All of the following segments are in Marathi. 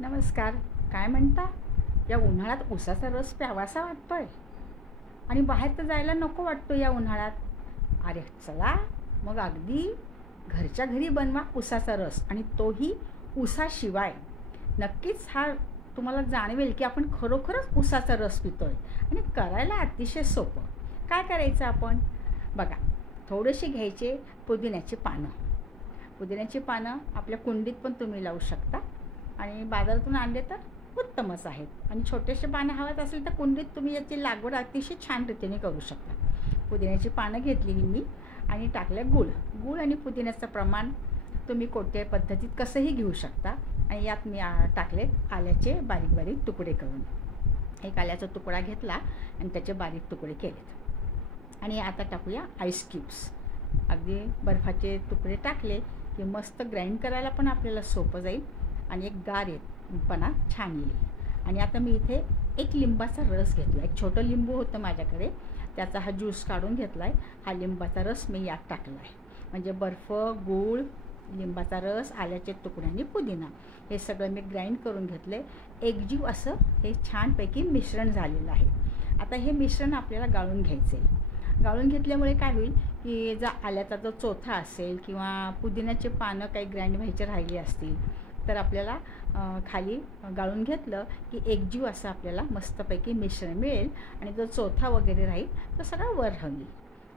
नमस्कार. काय म्हणता? या उन्हाळ्यात उसाचा रस प्यावासा वाटतोय आणि बाहेर तर जायला नको वाटतो या उन्हाळ्यात. अरे चला, मग अगदी घरच्या घरी बनवा उसाचा रस आणि तोही उसाशिवाय. नक्कीच हा तुम्हाला जाणवेल की आपण खरोखरच उसाचा रस पितोय आणि करायला अतिशय सोपं. काय करायचं आपण? बघा, थोडेसे घ्यायचे पुदिन्याची पानं. पुदिन्याची पानं आपल्या कुंडीत पण तुम्ही लावू शकता आणि बाजारातून आणले तर उत्तमच आहेत. आणि छोटेसे पानं हवत असेल तर कुंडीत तुम्ही याची लागवड अतिशय छान रीतीने करू शकता. पुदिन्याची पानं घेतलेली मी आणि टाकलं गूळ आणि पुदिन्याचं प्रमाण तुम्ही कोणत्याही पद्धतीत कसंही घेऊ शकता. आणि यात मी टाकले आल्याचे बारीक बारीक तुकडे करून. एक आल्याचा तुकडा घेतला आणि त्याचे बारीक तुकडे केलेत. आणि आता टाकूया आईस क्यूब्स. अगदी बर्फाचे तुकडे टाकले की मस्त ग्राइंड करायला पण आपल्याला सोपं जाईल आणि एक गारपणा छान येईल. आणि आता मी इथे एक लिंबाचा रस घेतला. एक छोटं लिंबू होतं माझ्याकडे, त्याचा हा ज्यूस काढून घेतला आहे. हा लिंबाचा रस मी यात टाकला आहे. म्हणजे बर्फ, गूळ, लिंबाचा रस, आल्याचे तुकडे आणि पुदिना हे सगळं मी ग्राइंड करून घेतले. एकजीव असं हे छानपैकी मिश्रण झालेलं आहे. आता हे मिश्रण आपल्याला गाळून घ्यायचं आहे. गाळून घेतल्यामुळे काय होईल की जर आल्याचा जो चोथा असेल किंवा पुदिन्याचे पानं काही ग्राइंड व्हायचे राहिले असतील तर आपल्याला खाली गाळून घेतलं की एकजीव असं आपल्याला मस्तपैकी मिश्रण मिळेल आणि जो चोथा वगैरे राहील तो सगळा वर राहील.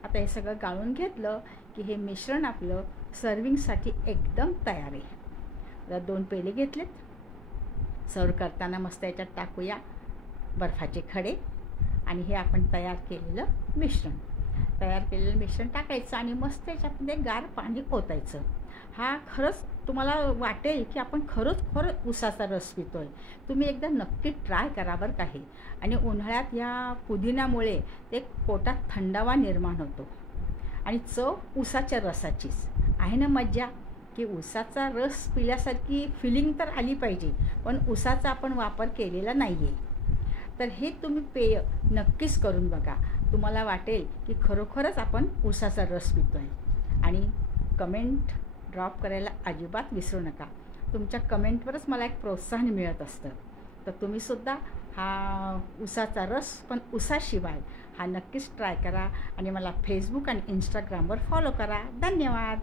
आता हे सगळं गाळून घेतलं की हे मिश्रण आपलं सर्विंगसाठी एकदम तयार आहे. आता 2 पेले घेतलेत. सर्व करताना मस्त याच्यात टाकूया बर्फाचे खडे आणि हे आपण तयार केलेलं मिश्रण टाकायचं आणि मस्त याच्यामध्ये गार पाणी ओतायचं. हा खरंच तुम्हाला वाटेल की आपण खरंच उसाचा रस पितोय. तुम्ही एकदा नक्की ट्राय करा बरं का हे. आणि उन्हाळ्यात या पुदिन्यामुळे ते पोटात थंडावा निर्माण होतो आणि चव उसाच्या रसाचीच आहे ना. मज्जा की उसाचा रस पिल्यासारखी फिलिंग तर आली पाहिजे, पण उसाचा आपण वापर केलेला नाही आहे. तर हे तुम्ही पेय नक्कीच करून बघा. तुम्हाला वाटेल की खरोखरच आपण उसाचा रस पितो आहे. आणि कमेंट ड्रॉप करायला अजिबात विसरू नका. तुमच्या कमेंटवरच मला एक प्रोत्साहन मिळत असतं. तर तुम्हीसुद्धा हा उसाचा रस पण उसाशिवाय हा नक्कीच ट्राय करा आणि मला फेसबुक आणि इंस्टाग्रामवर फॉलो करा. धन्यवाद.